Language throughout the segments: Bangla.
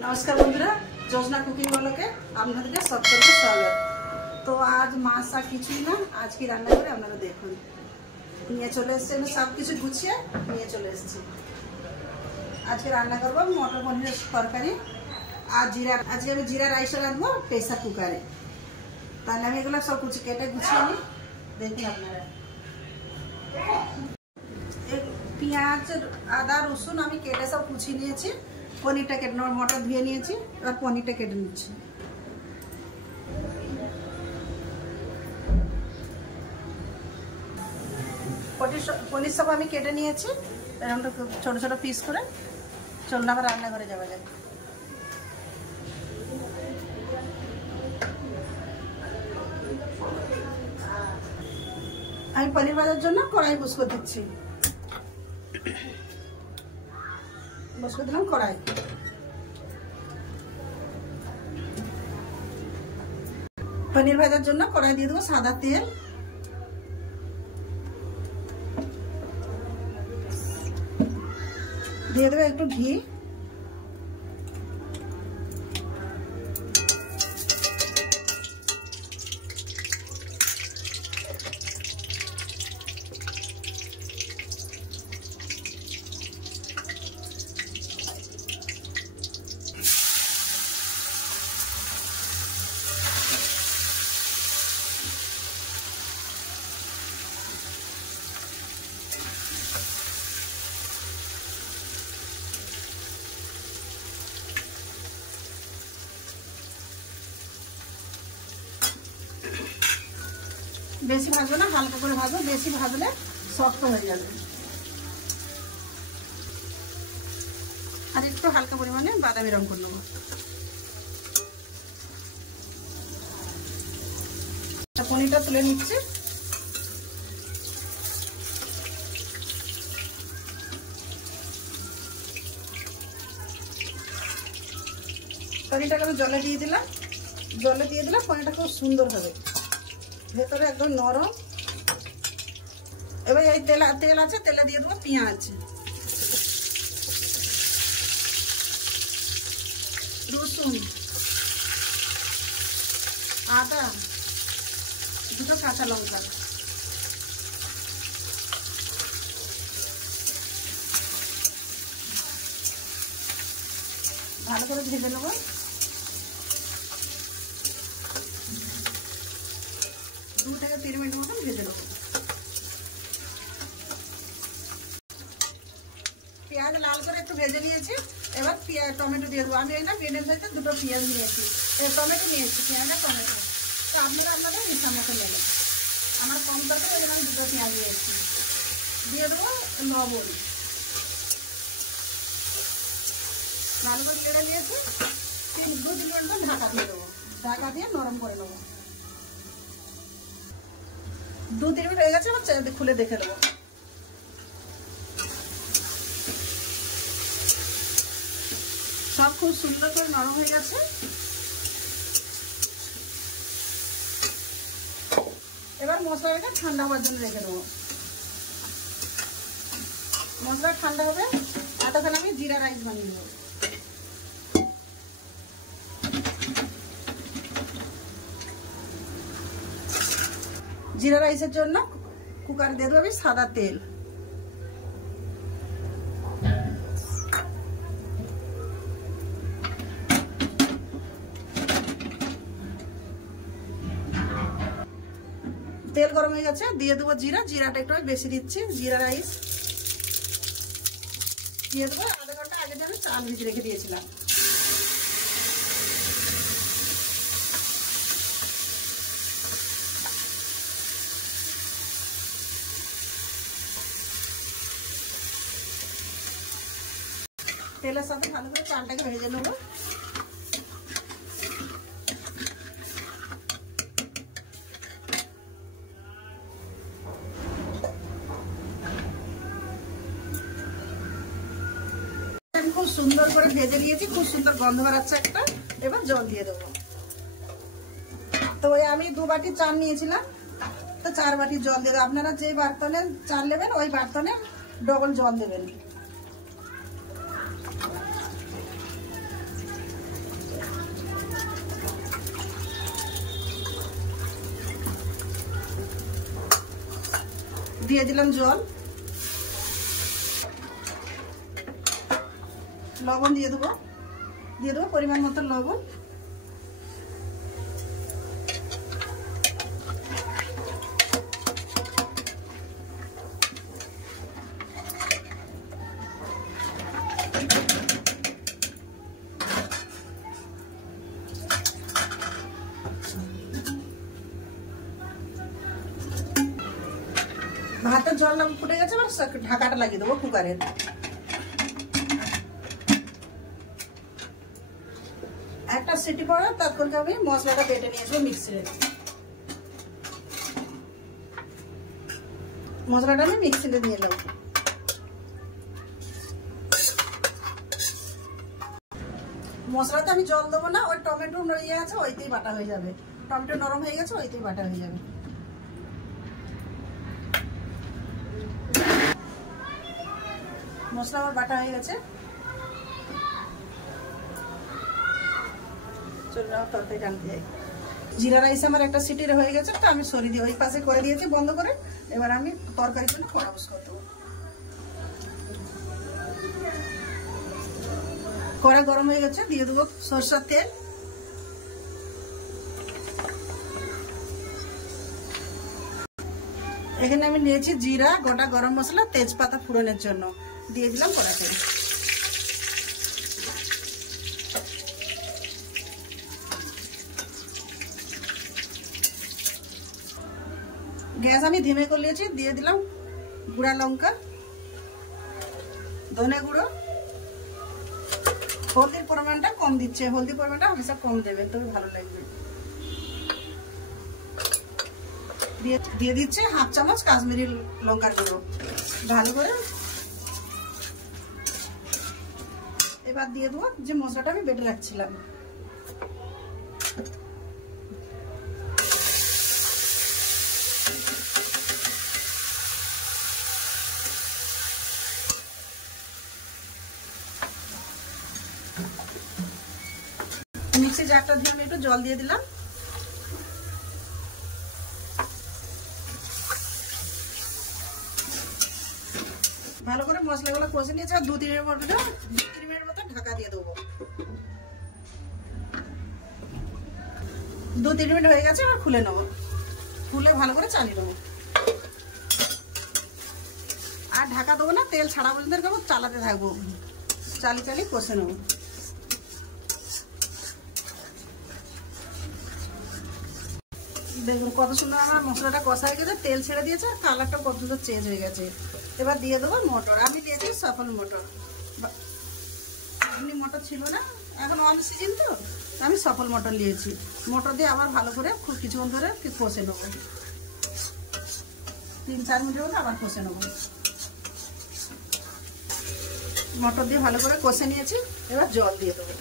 नमस्कार बंधुरा जोजना कुकिंग ब्लगे आपनादेरके सबके स्वागत। तो आज माछ शाक किछुई ना आज की रान्ना करे आपनारा देखुन निये चले एसेछि आमि सबकिछु गुछिये निये चले एसेछि। आज के रान्ना करब मटर पनिरेर तरकारी आज आमि जीरा राइस रांधबो प्रेसार कुकारे। ताहले आमि एगुलो सब कुछ केटे गुछिये निই देखुन आपनारा। पेঁয়াজ आदा रसुन आमि केटे सब कुचिয়ে নিয়েছি। पनीरটা কেটে নেব, মটর ধুয়ে নিয়েছি, আর পনিরটা কেটে নিচ্ছি। পনির সব আমি কেটে নিয়েছি, এরকম ছোট ছোট পিস করে। চলুন আবার রান্নাঘরে যাওয়া যাক। আমি পনির ভাজার জন্য কড়াই বসিয়ে দিচ্ছি। বসিয়ে দিলাম কড়াই। पनीर भाजार জন্য কড়াই দিয়ে দেব সাদা তেল, দিয়ে দেব একটু ঘি, বেশি ভাজবো না, হালকা করে ভাজবো, বেশি ভাজলে শক্ত হয়ে যাবে। আর একটু হালকা পরিমাণে বাদামি রং করে নেব। পনিরটা তুলে নিচ্ছি। পনিরটাকে আমি জলে দিয়ে দিলাম। জলে দিয়ে দিলে পনিরটা খুব সুন্দর হবে, ভেতরে একদম নরম। এবার এই তেল আছে, তেলে দিয়ে দেবো পেঁয়াজ, রসুন, আদা, দুটো কাঁচা লঙ্কা, ভালো করে ভেজে নেব। दो থেকে 3 মিনিট মতন ভেজে নেব। পেঁয়াজ লাল করে একটু ভেজে নিয়েছি। এবার টমেটো দিয়ে দেবো। আমি এটা মিডিয়াম সাইজের দুটো পেঁয়াজ নিয়েছি, টমেটো নিয়েছি, পেঁয়াজ আর টমেটো। তো আপনারা আপনাদের ইচ্ছা মতো নেবেন। আমার কম দরকার, ওই জন্য আমি দুটো পেঁয়াজ নিয়েছি। দিয়ে দেবো লবণ, ভালো করে কেটে নিয়েছি। 2-3 মিনিট ঢাকা দিয়ে দেবো। ঢাকা দিয়ে নরম করে নেবো। 2-3 মিনিট হয়ে গেছে, এবার খুলে দেখে দেবো। সব খুব সুন্দর করে নরম হয়ে গেছে। এবার মশলাটাকে ঠান্ডা হওয়ার জন্য রেখে দেবো। মশলা ঠান্ডা হবে, এতক্ষণ আমি জিরা রাইস বানিয়ে নেবো। জিরা রাইসের জন্য কুকারে দিয়ে দেবো আমি সাদা তেল। তেল গরম হয়ে গেছে, দিয়ে দেবো জিরা। জিরাটা একটু বেশি দিচ্ছি। জিরা রাইস দিয়ে দেবো। আধা ঘন্টা আগে আমি চাল ভিজে রেখে দিয়েছিলাম। তেলের সাথে ভালো করে চালটাকে ভেজে নেব। আমি খুব সুন্দর করে ভেজে নিয়েছি, খুব সুন্দর গন্ধ বেরাচ্ছে একটা। এবার জল দিয়ে দেবো। তো আমি 2 বাটি চাল নিয়েছিলাম, তো 4 বাটি জল দিয়ে দেবো। আপনারা যে বার্তনে চাল নেবেন ওই বার্তনে ডবল জল দেবেন। দিয়ে দিলাম জল, লবণ দিয়ে দেবো পরিমাণ মতো লবণ। ভাতের জল ফুটে গেছে, ঢাকাটা লাগিয়ে দেবো কুকারের। একটা সিটি পড়া তৎক্ষণকে আমি মশলাটা বেটে নিয়ে আসবো মিক্সিতে। মশলাটা আমি মিক্সিতে দিয়ে নেব। মশলাতে আমি জল দেবো না, ওই টমেটো ইয়ে আছে ওইতেই বাটা হয়ে যাবে। টমেটো নরম হয়ে গেছে, ওইতেই বাটা হয়ে যাবে। মশলা আমার বাটা হয়ে গেছে, চলো তরকারি টানতে যাই। জিরা রাইস আমার একটা সিটির হয়ে গেছে, তো আমি সরিয়ে দিয়ে ওই পাশে করে দিয়েছি বন্ধ করে। এবার আমি তরকারির জন্য কড়া বস করে দেবো। কড়া গরম হয়ে গেছে, দিয়ে দেবো সরষের তেল। এখানে আমি নিয়েছি জিরা, গোটা গরম মশলা, তেজপাতা ফোড়নের জন্য। দিয়ে দিলাম কড়াতে। গ্যাস আমি ধিমে করে নিয়েছি, দিয়ে দিলাম গুঁড়া লঙ্কা, ধনে গুঁড়ো। হলদির পরিমাণটা কম দিচ্ছে, হলদির পরিমাণটা হামেশা কম দেবেন, তবে ভালো লাগবে। দিয়ে দিচ্ছে হাফ চামচ কাশ্মীরি লঙ্কার গুঁড়ো। ভালো করে এবার দিয়ে দেবো যে মশলাটা আমি বেটে রাখছিলাম। মিক্সি জারটা দিয়ে আমি একটু জল দিয়ে দিলাম। ভালো করে মশলাগুলো কষে নিয়েছে, আর 2-3 মিনিট মতো ঢাকা দিয়ে দেবো। 2-3 মিনিট হয়ে গেছে, এবার খুলে নেবো। খুলে ভালো করে চালিয়ে দেবো, আর ঢাকা দেবো না। তেল ছাড়া পর্যন্ত এরকম চালাতে থাকবো, চালিয়ে কষে নেবো। দেখুন কত সুন্দর আমার মশলাটা কষা হয়ে গেছে, তেল ছেড়ে দিয়েছে, আর কালারটা কত সুন্দর চেঞ্জ হয়ে গেছে। এবার দিয়ে দেবো মটর। আমি দিয়েছি সফল মটর, এমনি মটর ছিল না, এখন অন সিজন তো আমি সফল মটর নিয়েছি। মটর দিয়ে আবার ভালো করে খুব কিছুক্ষণ ধরে কষে নেবো, 3-4 মিনিটের মতো আবার কষে নেবো। মটর দিয়ে ভালো করে কষে নিয়েছি, এবার জল দিয়ে দেবো।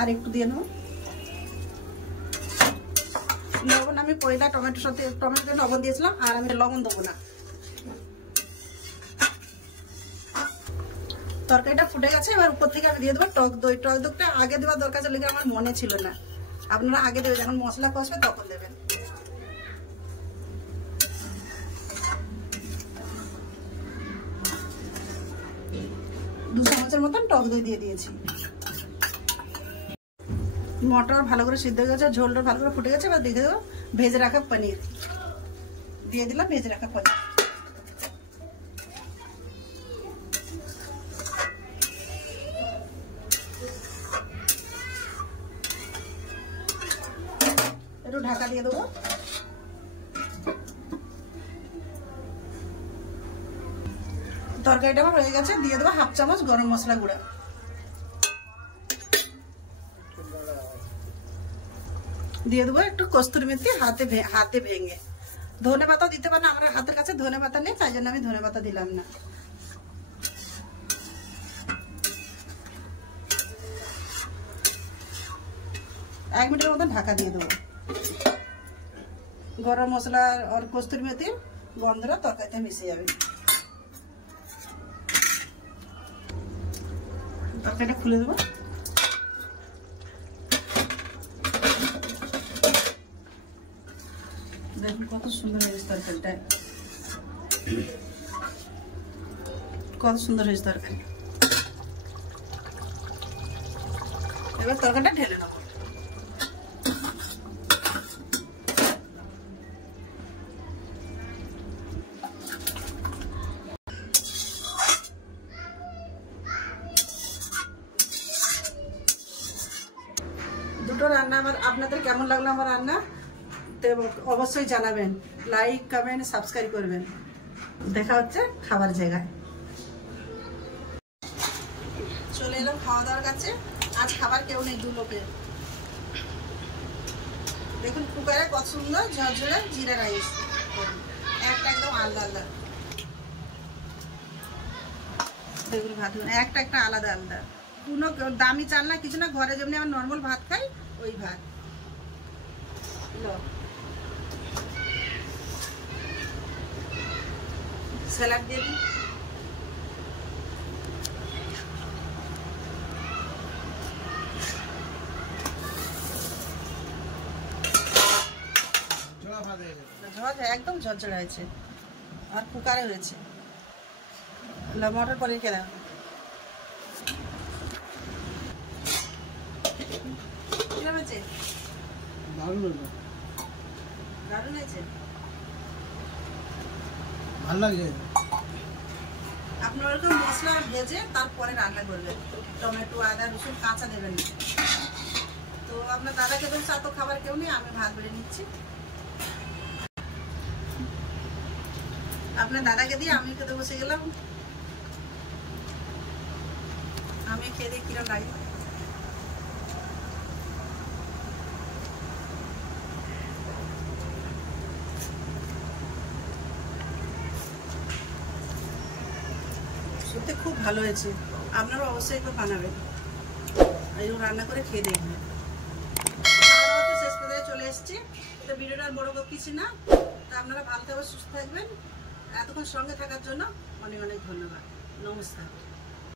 আর একটু দিয়ে নেবো লবণ। আমি পয়লা টমেটোর সাথে লবণ দিয়েছিলাম, আর আমি লবণ দেবো না। তরকারিটা ফুটে গেছে, এবার উপর থেকে আমি দিয়ে দেবো টক দই। টক দইটা আগে দেওয়ার দরকার ছিল, আমার মনে ছিল না। আপনারা আগে দেবেন, যখন মশলা কষবে তখন দেবেন। দু চামচের মতন টক দই দিয়ে দিয়েছি। মটর ভালো করে সিদ্ধ হয়ে গেছে, ঝোলটা ভালো করে ফুটে গেছে। এবার দিয়ে দেবো ভেজে রাখা পনির। দিয়ে দিলাম ভেজে রাখা পনির। একটু ঢাকা দিয়ে দেবো। তরকারিটা আমার হয়ে গেছে, দিয়ে দেবো হাফ চামচ গরম মশলা গুঁড়া। দিয়ে দেবো একটু কস্তুরি মেথি হাতে ভেঙে। ধনে পাতা দিতে পারেন, আমার হাতের কাছে ধনে পাতা নেই, তাই জন্য আমি ধনে পাতা দিলাম না। এক মিনিটের মতো ঢাকা দিয়ে দেবো। গরম মশলা আর কস্তুরি মেথির গন্ধটা তরকারিতে মিশে যাবে। তরকারিটা খুলে দেবো। সুন্দর হয়েছে তরকারিটা, কত সুন্দর হয়েছে তরকারি। এবার তরকারিটা ঢেলে নেবো। দুটো রান্না আমার আপনাদের কেমন লাগলো আমার রান্না তো অবশ্যই জানাবেন, লাইক কমেন্ট সাবস্ক্রাইব করবেন। দেখা হচ্ছে খাবার জায়গায়। চলে এলাম খাওয়া দাওয়ার কাছে। আজ খাবার কেউ নেই, 2 লোকের। দেখুন কুকারে কত সুন্দর ঝরঝরে জিরা রাইস, একটা একদম আলাদা আলাদা। দেখুন ভাত একটা একটা আলাদা আলাদা, কোনো দামি চাল না কিছু না, ঘরে যেমনি আমার নর্মাল ভাত খাই ওই ভাত। স্যালাড দিয়ে দিই। একদম ঝরঝরে হয়েছে, আর কুকারে হয়েছে। মটর পনির কেনা হয়েছে, দারুণ হয়েছে, ভালো লাগে। আপনার ওরকম মশলা ভেজে তারপরে রান্না করবেন, টমেটো আদা রসুন কাঁচা দেবেন না। তো আপনার দাদাকে তো তো খাবার কেউ নেই, আমি ভাত বেড়ে নিচ্ছি। আপনার দাদাকে দিয়ে আমি খেতে বসে গেলাম। আমি খেয়ে দিয়ে কিরম লাগে। সত্যি খুব ভালো হয়েছে, আপনারা অবশ্যই একটু বানাবেন, এরকম রান্না করে খেয়ে দেখবেন। খাওয়া দাওয়া তো শেষ পর্যায়ে চলে এসেছি। তো ভিডিওটা বড় কিছু না, তো আপনারা ভালো থাকবেন, সুস্থ থাকবেন। এতক্ষণ সঙ্গে থাকার জন্য অনেক অনেক ধন্যবাদ। নমস্কার।